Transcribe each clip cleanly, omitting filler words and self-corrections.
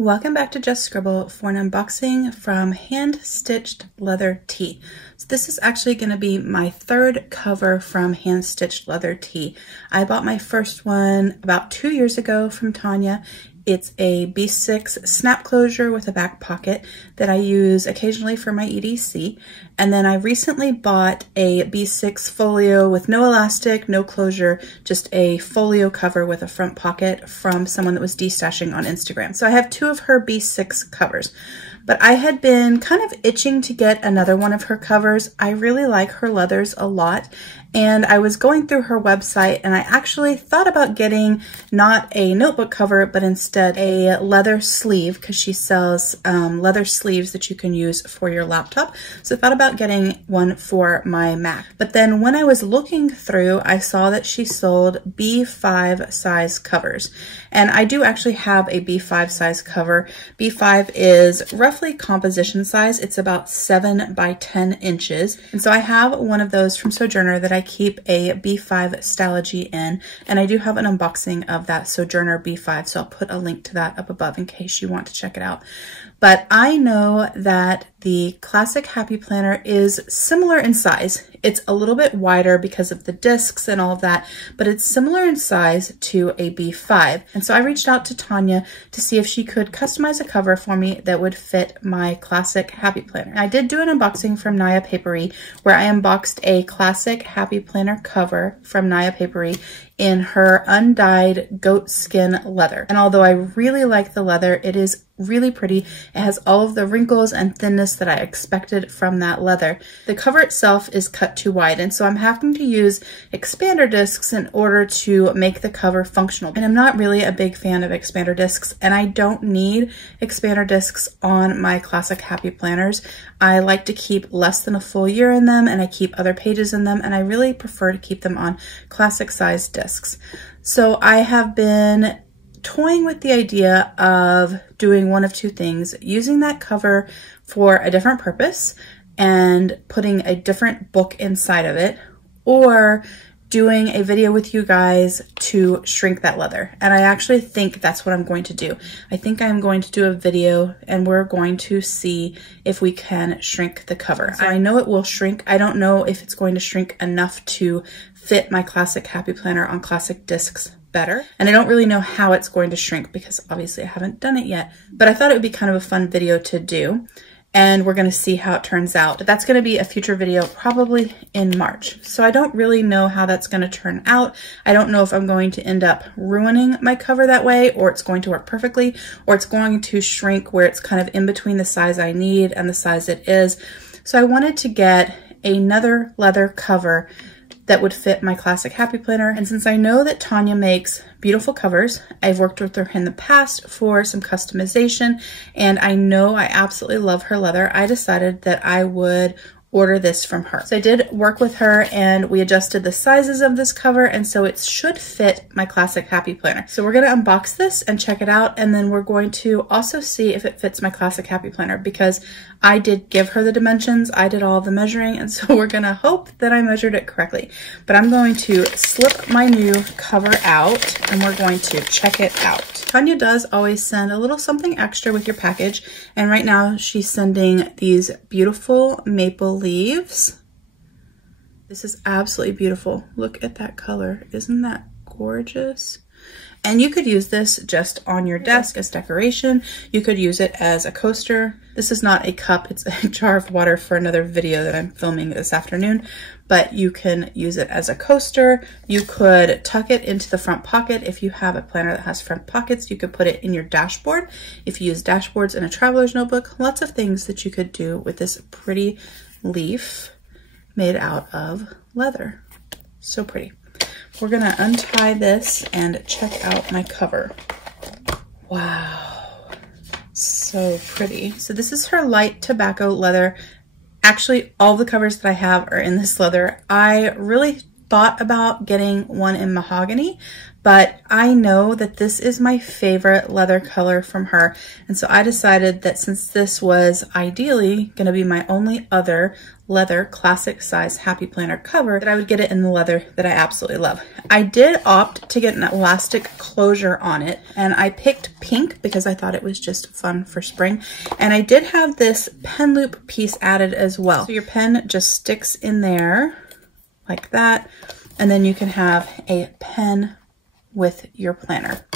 Welcome back to Just Scribble for an unboxing from HandstitchedLeatherT. So this is actually going to be my third cover from HandstitchedLeatherT. I bought my first one about 2 years ago from Tanya. It's a B6 snap closure with a back pocket that I use occasionally for my EDC. And then I recently bought a B6 folio with no elastic, no closure, just a folio cover with a front pocket from someone that was destashing on Instagram. So I have two of her B6 covers. But I had been kind of itching to get another one of her covers. I really like her leathers a lot. And I was going through her website and I actually thought about getting not a notebook cover, but instead a leather sleeve because she sells leather sleeves that you can use for your laptop. So I thought about getting one for my Mac. But then when I was looking through, I saw that she sold B5 size covers. And I do actually have a B5 size cover. B5 is roughly composition size. It's about 7 by 10 inches. And so I have one of those from Sojourner that I keep a B5 Stylogy in, and I do have an unboxing of that Sojourner B5, so I'll put a link to that up above in case you want to check it out. But I know that the Classic Happy Planner is similar in size. It's a little bit wider because of the discs and all of that, but it's similar in size to a B5. And so I reached out to Tanya to see if she could customize a cover for me that would fit my Classic Happy Planner. I did do an unboxing from Naya Papery where I unboxed a Classic Happy Planner cover from Naya Papery in her undyed goat skin leather. And although I really like the leather, it is really pretty. It has all of the wrinkles and thinness that I expected from that leather. The cover itself is cut too wide, and so I'm having to use expander discs in order to make the cover functional. And I'm not really a big fan of expander discs, and I don't need expander discs on my Classic Happy Planners. I like to keep less than a full year in them, and I keep other pages in them, and I really prefer to keep them on classic size discs. So I have been toying with the idea of doing one of two things: using that cover for a different purpose and putting a different book inside of it, or doing a video with you guys to shrink that leather. And I actually think that's what I'm going to do. I think I'm going to do a video and we're going to see if we can shrink the cover. So I know it will shrink. I don't know if it's going to shrink enough to fit my Classic Happy Planner on classic discs better. And I don't really know how it's going to shrink because obviously I haven't done it yet, but I thought it would be kind of a fun video to do. And we're going to see how it turns out. But that's going to be a future video probably in March. So I don't really know how that's going to turn out. I don't know if I'm going to end up ruining my cover that way, or it's going to work perfectly, or it's going to shrink where it's kind of in between the size I need and the size it is. So I wanted to get another leather cover that would fit my Classic Happy Planner. And since I know that Tanya makes beautiful covers, I've worked with her in the past for some customization, and I know I absolutely love her leather, I decided that I would order this from her. So I did work with her and we adjusted the sizes of this cover, and so it should fit my Classic Happy Planner. So we're going to unbox this and check it out, and then we're going to also see if it fits my Classic Happy Planner because I did give her the dimensions, I did all of the measuring, and so we're going to hope that I measured it correctly. But I'm going to slip my new cover out and we're going to check it out. Tanya does always send a little something extra with your package, and right now she's sending these beautiful maple leaves. This is absolutely beautiful. Look at that color. Isn't that gorgeous? And you could use this just on your desk as decoration. You could use it as a coaster. This is not a cup, it's a jar of water for another video that I'm filming this afternoon, but you can use it as a coaster. You could tuck it into the front pocket. If you have a planner that has front pockets, you could put it in your dashboard. If you use dashboards in a traveler's notebook, lots of things that you could do with this pretty leaf made out of leather. So pretty. We're gonna untie this and check out my cover. Wow, so pretty. So this is her light tobacco leather. Actually, all the covers that I have are in this leather. I really thought about getting one in mahogany, but I know that this is my favorite leather color from her. And so I decided that since this was ideally gonna be my only other leather classic size happy planner cover, that I would get it in the leather that I absolutely love. I did opt to get an elastic closure on it, and I picked pink because I thought it was just fun for spring. And I did have this pen loop piece added as well. So your pen just sticks in there like that, and then you can have a pen with your planner.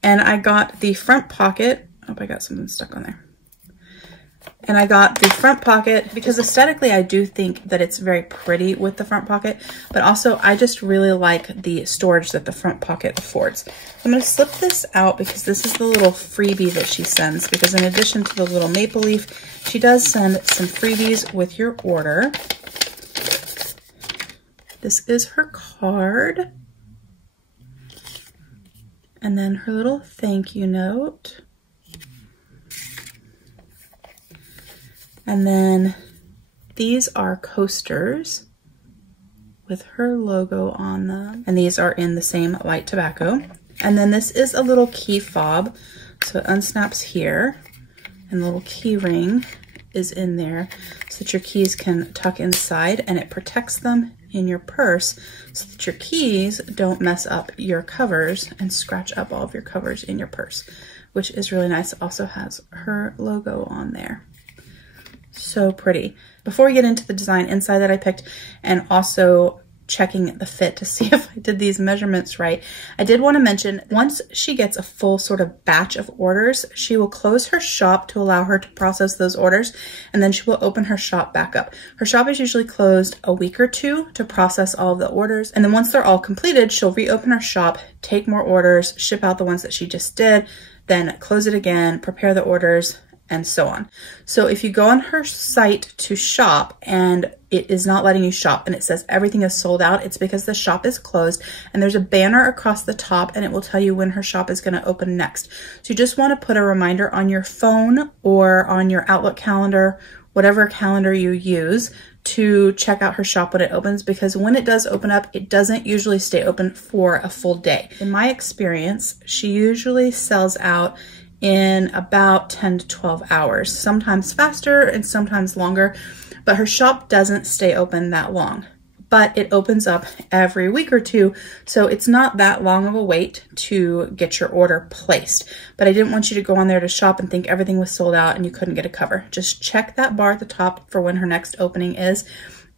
And I got the front pocket. Oh, I got something stuck on there. And I got the front pocket because aesthetically I do think that it's very pretty with the front pocket, but also I just really like the storage that the front pocket affords. I'm going to slip this out because this is the little freebie that she sends, because in addition to the little maple leaf, she does send some freebies with your order. This is her card. And then her little thank you note. And then these are coasters with her logo on them. And these are in the same light tobacco. And then this is a little key fob. So it unsnaps here. And the little key ring is in there so that your keys can tuck inside, and it protects them in your purse so that your keys don't mess up your covers and scratch up all of your covers in your purse, which is really nice. It also has her logo on there. So pretty. Before we get into the design inside that I picked, and also checking the fit to see if I did these measurements right, I did want to mention, once she gets a full sort of batch of orders, she will close her shop to allow her to process those orders, and then she will open her shop back up. Her shop is usually closed a week or two to process all of the orders, and then once they're all completed, she'll reopen her shop, take more orders, ship out the ones that she just did, then close it again, prepare the orders, and so on. So if you go on her site to shop and it is not letting you shop and it says everything is sold out, it's because the shop is closed, and there's a banner across the top and it will tell you when her shop is going to open next. So you just want to put a reminder on your phone or on your Outlook calendar, whatever calendar you use, to check out her shop when it opens, because when it does open up, it doesn't usually stay open for a full day. In my experience, she usually sells out in about 10 to 12 hours, sometimes faster and sometimes longer, but her shop doesn't stay open that long. But it opens up every week or two, so it's not that long of a wait to get your order placed. But I didn't want you to go on there to shop and think everything was sold out and you couldn't get a cover. Just check that bar at the top for when her next opening is,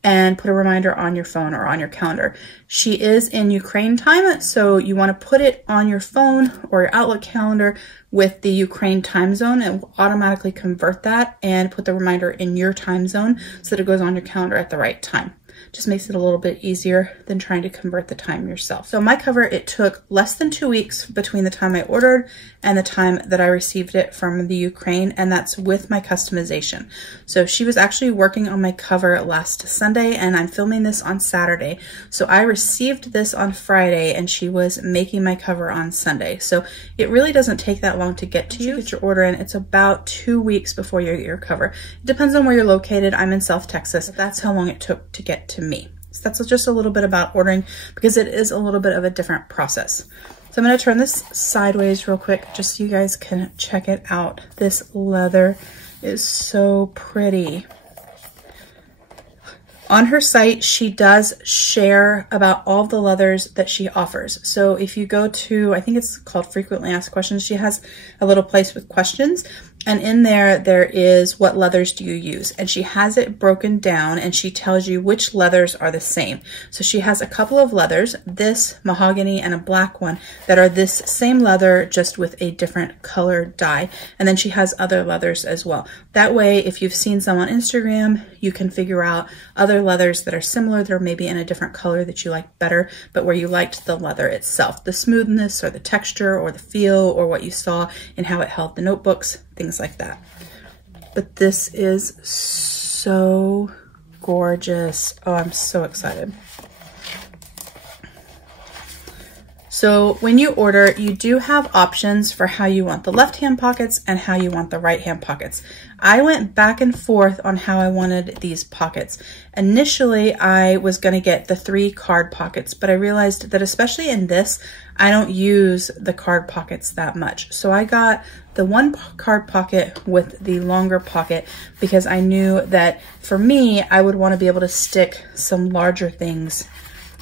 and put a reminder on your phone or on your calendar. She is in Ukraine time, so you want to put it on your phone or your Outlook calendar with the Ukraine time zone, and will automatically convert that and put the reminder in your time zone so that it goes on your calendar at the right time. Just makes it a little bit easier than trying to convert the time yourself. So my cover, it took less than 2 weeks between the time I ordered and the time that I received it from the Ukraine, and that's with my customization. So she was actually working on my cover last Sunday, and I'm filming this on Saturday. So I received this on Friday and she was making my cover on Sunday. So it really doesn't take that long to get to you. Get your order in, it's about 2 weeks before you get your cover. It depends on where you're located. I'm in South Texas. That's how long it took to get to me. So that's just a little bit about ordering, because it is a little bit of a different process. So I'm going to turn this sideways real quick just so you guys can check it out. This leather is so pretty. On her site, she does share about all the leathers that she offers. So if you go to, I think it's called Frequently Asked Questions, she has a little place with questions. And in there is what leathers do you use? And she has it broken down, and she tells you which leathers are the same. So she has a couple of leathers, this mahogany and a black one, that are this same leather just with a different color dye. And then she has other leathers as well. That way, if you've seen some on Instagram, you can figure out other leathers that are similar, that are maybe in a different color that you like better, but where you liked the leather itself, the smoothness or the texture or the feel or what you saw in how it held the notebooks, things like that. But this is so gorgeous. Oh, I'm so excited. So when you order, you do have options for how you want the left-hand pockets and how you want the right-hand pockets. I went back and forth on how I wanted these pockets. Initially, I was going to get the 3 card pockets, but I realized that especially in this, I don't use the card pockets that much. So I got the 1 card pocket with the longer pocket because I knew that for me, I would want to be able to stick some larger things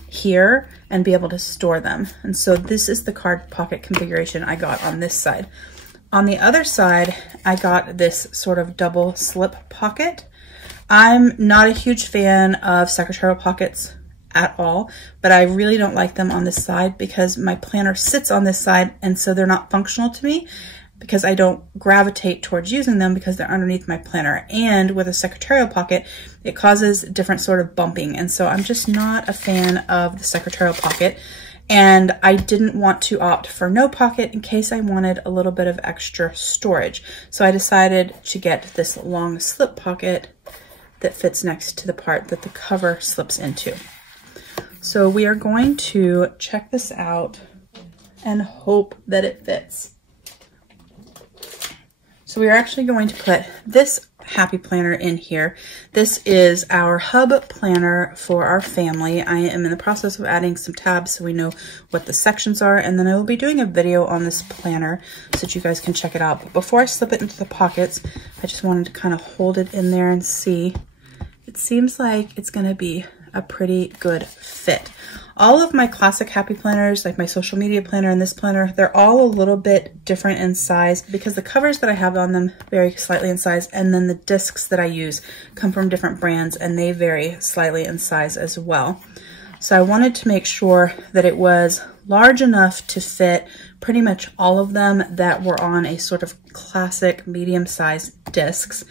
here and be able to store them. And so this is the card pocket configuration I got on this side. On the other side, I got this sort of double slip pocket. I'm not a huge fan of secretarial pockets at all, but I really don't like them on this side because my planner sits on this side, and so they're not functional to me because I don't gravitate towards using them because they're underneath my planner. And with a secretarial pocket, it causes different sort of bumping. And so I'm just not a fan of the secretarial pocket. And I didn't want to opt for no pocket in case I wanted a little bit of extra storage. So I decided to get this long slip pocket that fits next to the part that the cover slips into. So we are going to check this out and hope that it fits. So we are actually going to put this happy planner in here. This is our hub planner for our family. I am in the process of adding some tabs so we know what the sections are, and then I will be doing a video on this planner so that you guys can check it out. But before I slip it into the pockets, I just wanted to kind of hold it in there and see. It seems like it's going to be a pretty good fit. All of my classic happy planners, like my social media planner and this planner, they're all a little bit different in size because the covers that I have on them vary slightly in size, and then the discs that I use come from different brands and they vary slightly in size as well. So I wanted to make sure that it was large enough to fit pretty much all of them that were on a sort of classic medium-sized discs,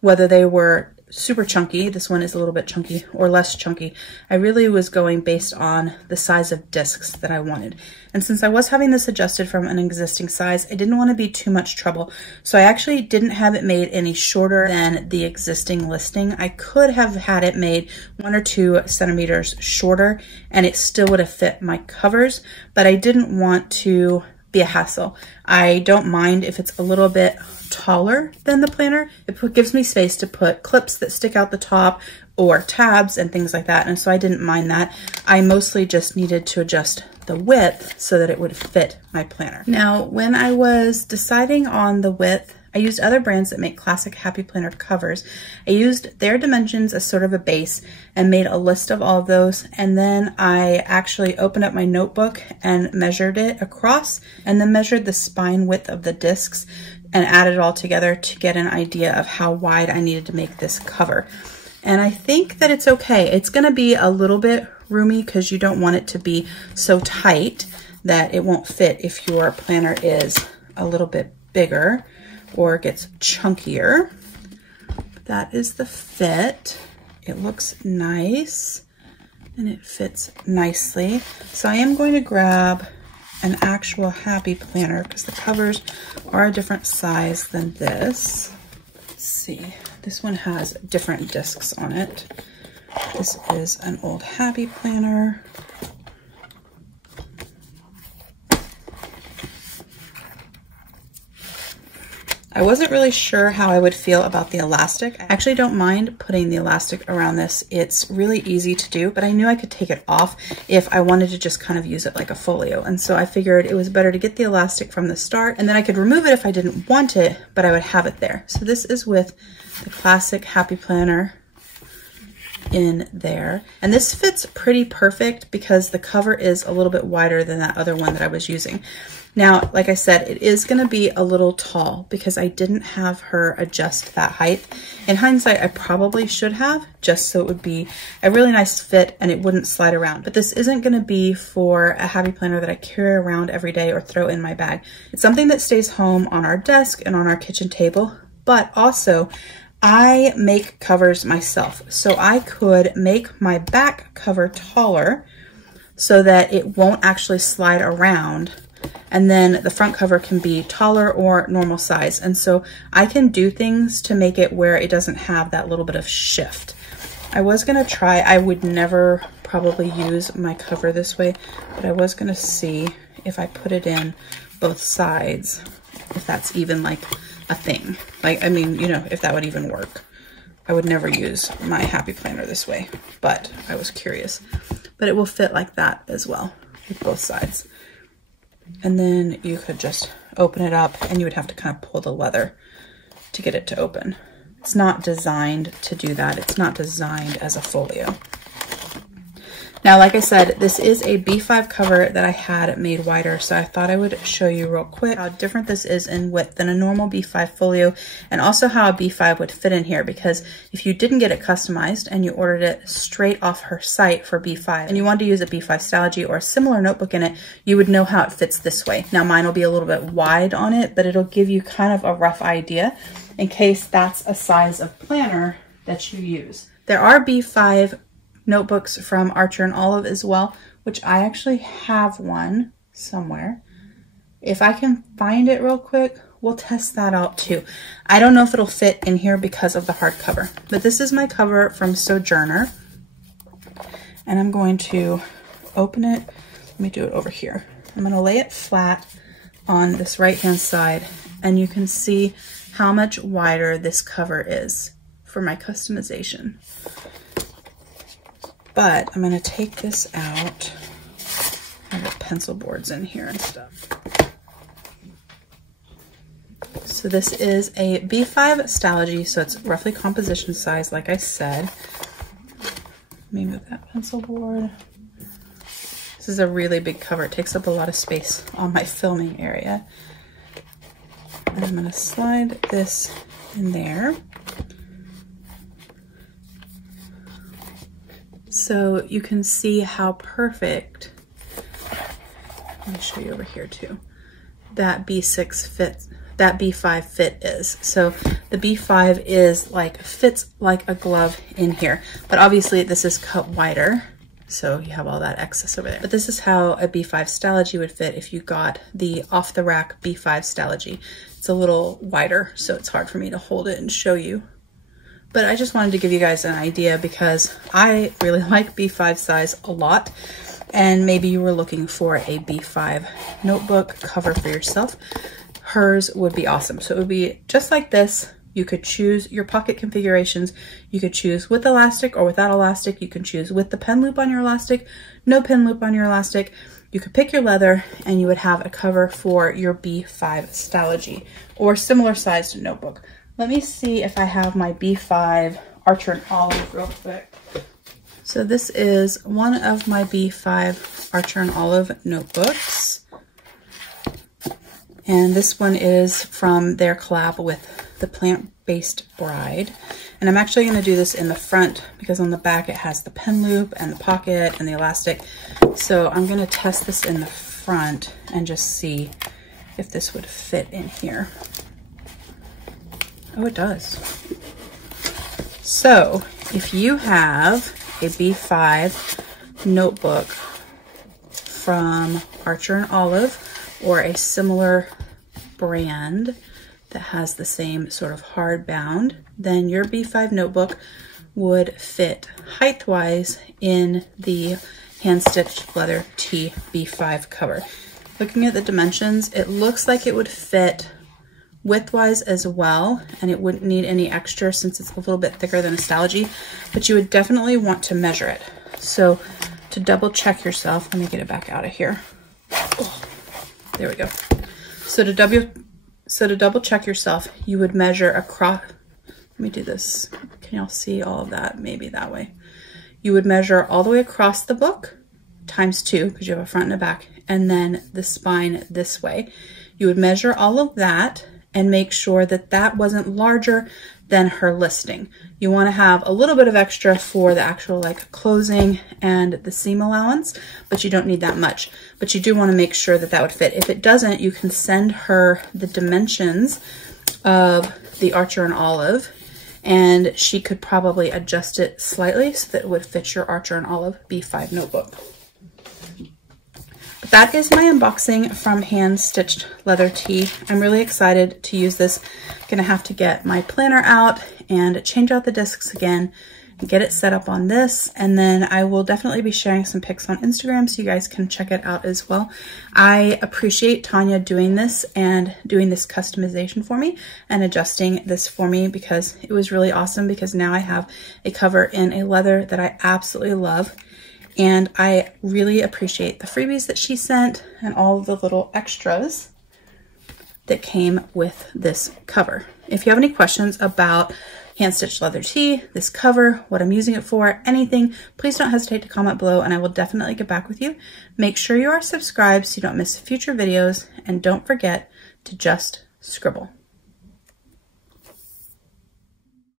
whether they were super chunky, this one is a little bit chunky, or less chunky. I really was going based on the size of discs that I wanted. And since I was having this adjusted from an existing size, I didn't want to be too much trouble. So I actually didn't have it made any shorter than the existing listing. I could have had it made 1 or 2 centimeters shorter and it still would have fit my covers, but I didn't want to be a hassle. I don't mind if it's a little bit taller than the planner. It gives me space to put clips that stick out the top or tabs and things like that, and so I didn't mind that. I mostly just needed to adjust the width so that it would fit my planner. Now, when I was deciding on the width, I used other brands that make classic happy planner covers. I used their dimensions as sort of a base and made a list of all of those, and then I actually opened up my notebook and measured it across, and then measured the spine width of the discs and added it all together to get an idea of how wide I needed to make this cover. And I think that it's okay. It's gonna be a little bit roomy because you don't want it to be so tight that it won't fit if your planner is a little bit bigger or gets chunkier. That is the fit. It looks nice and it fits nicely. So I am going to grab an actual happy planner because the covers are a different size than this. Let's see, this one has different discs on it. This is an old happy planner. I wasn't really sure how I would feel about the elastic. I actually don't mind putting the elastic around this. It's really easy to do, but I knew I could take it off if I wanted to just kind of use it like a folio. And so I figured it was better to get the elastic from the start, and then I could remove it if I didn't want it, but I would have it there. So this is with the classic happy planner in there. And this fits pretty perfect because the cover is a little bit wider than that other one that I was using. Now, like I said, it is going to be a little tall because I didn't have her adjust that height. In hindsight, I probably should have, just so it would be a really nice fit and it wouldn't slide around. But this isn't going to be for a happy planner that I carry around every day or throw in my bag. It's something that stays home on our desk and on our kitchen table, but also I make covers myself. So I could make my back cover taller so that it won't actually slide around, and then the front cover can be taller or normal size. And so I can do things to make it where it doesn't have that little bit of shift. I was gonna try, I would never probably use my cover this way, but I was gonna see if I put it in both sides, if that's even like a thing. Like, I mean, you know, if that would even work. I would never use my Happy Planner this way, but I was curious. But it will fit like that as well with both sides. And then you could just open it up, and you would have to kind of pull the leather to get it to open. It's not designed to do that. It's not designed as a folio. Now, like I said, this is a B5 cover that I had made wider, so I thought I would show you real quick how different this is in width than a normal B5 folio, and also how a B5 would fit in here, because if you didn't get it customized and you ordered it straight off her site for B5 and you wanted to use a B5 Stalogy or a similar notebook in it, you would know how it fits this way. Now, mine will be a little bit wide on it, but it'll give you kind of a rough idea in case that's a size of planner that you use. There are B5 notebooks from Archer and Olive as well, which I actually have one somewhere. If I can find it real quick, we'll test that out too. I don't know if it'll fit in here because of the hardcover, but this is my cover from Sojourner, and I'm going to open it. Let me do it over here. I'm going to lay it flat on this right hand side, and you can see how much wider this cover is for my customization. But I'm going to take this out. I have pencil boards in here and stuff. So this is a B5 Stalogy, so it's roughly composition size, like I said. Let me move that pencil board. This is a really big cover. It takes up a lot of space on my filming area. And I'm going to slide this in there. So you can see how perfect, let me show you over here too, that B6 fit, that B5 fit is. So the B5 is like, fits like a glove in here, but obviously this is cut wider, so you have all that excess over there. But this is how a B5 Stalogy would fit if you got the off the rack B5 Stalogy. It's a little wider, so it's hard for me to hold it and show you. But I just wanted to give you guys an idea because I really like B5 size a lot, and maybe you were looking for a B5 notebook cover for yourself. Hers would be awesome. So it would be just like this. You could choose your pocket configurations. You could choose with elastic or without elastic. You can choose with the pen loop on your elastic, no pen loop on your elastic. You could pick your leather, and you would have a cover for your B5 Stalogy or similar sized notebook. Let me see if I have my B5 Archer and Olive real quick. So this is one of my B5 Archer and Olive notebooks. And this one is from their collab with the Plant-Based Bride. And I'm actually going to do this in the front because on the back it has the pen loop and the pocket and the elastic. So I'm going to test this in the front and just see if this would fit in here. Oh, it does. So if you have a B5 notebook from Archer and Olive or a similar brand that has the same sort of hardbound, then your B5 notebook would fit height-wise in the HandstitchedLeatherT B5 cover. Looking at the dimensions, it looks like it would fit width-wise as well, and it wouldn't need any extra since it's a little bit thicker than a Stalogy, but you would definitely want to measure it. So to double check yourself, let me get it back out of here. Oh, there we go. So to double check yourself, you would measure across, let me do this. Can y'all see all of that? Maybe that way. You would measure all the way across the book times 2, because you have a front and a back, and then the spine this way. You would measure all of that and make sure that that wasn't larger than her listing. You want to have a little bit of extra for the actual like closing and the seam allowance, but you don't need that much. But you do want to make sure that that would fit. If it doesn't, you can send her the dimensions of the Archer and Olive, and she could probably adjust it slightly so that it would fit your Archer and Olive B5 notebook. But that is my unboxing from HandstitchedLeatherT. I'm really excited to use this. I'm gonna have to get my planner out and change out the discs again get it set up on this, and then I will definitely be sharing some pics on Instagram so you guys can check it out as well. I appreciate Tanya doing this and doing this customization for me and adjusting this for me, because it was really awesome, because now I have a cover in a leather that I absolutely love. And I really appreciate the freebies that she sent and all of the little extras that came with this cover. If you have any questions about HandstitchedLeatherT, this cover, what I'm using it for, anything, please don't hesitate to comment below and I will definitely get back with you. Make sure you are subscribed so you don't miss future videos, and don't forget to just scribble.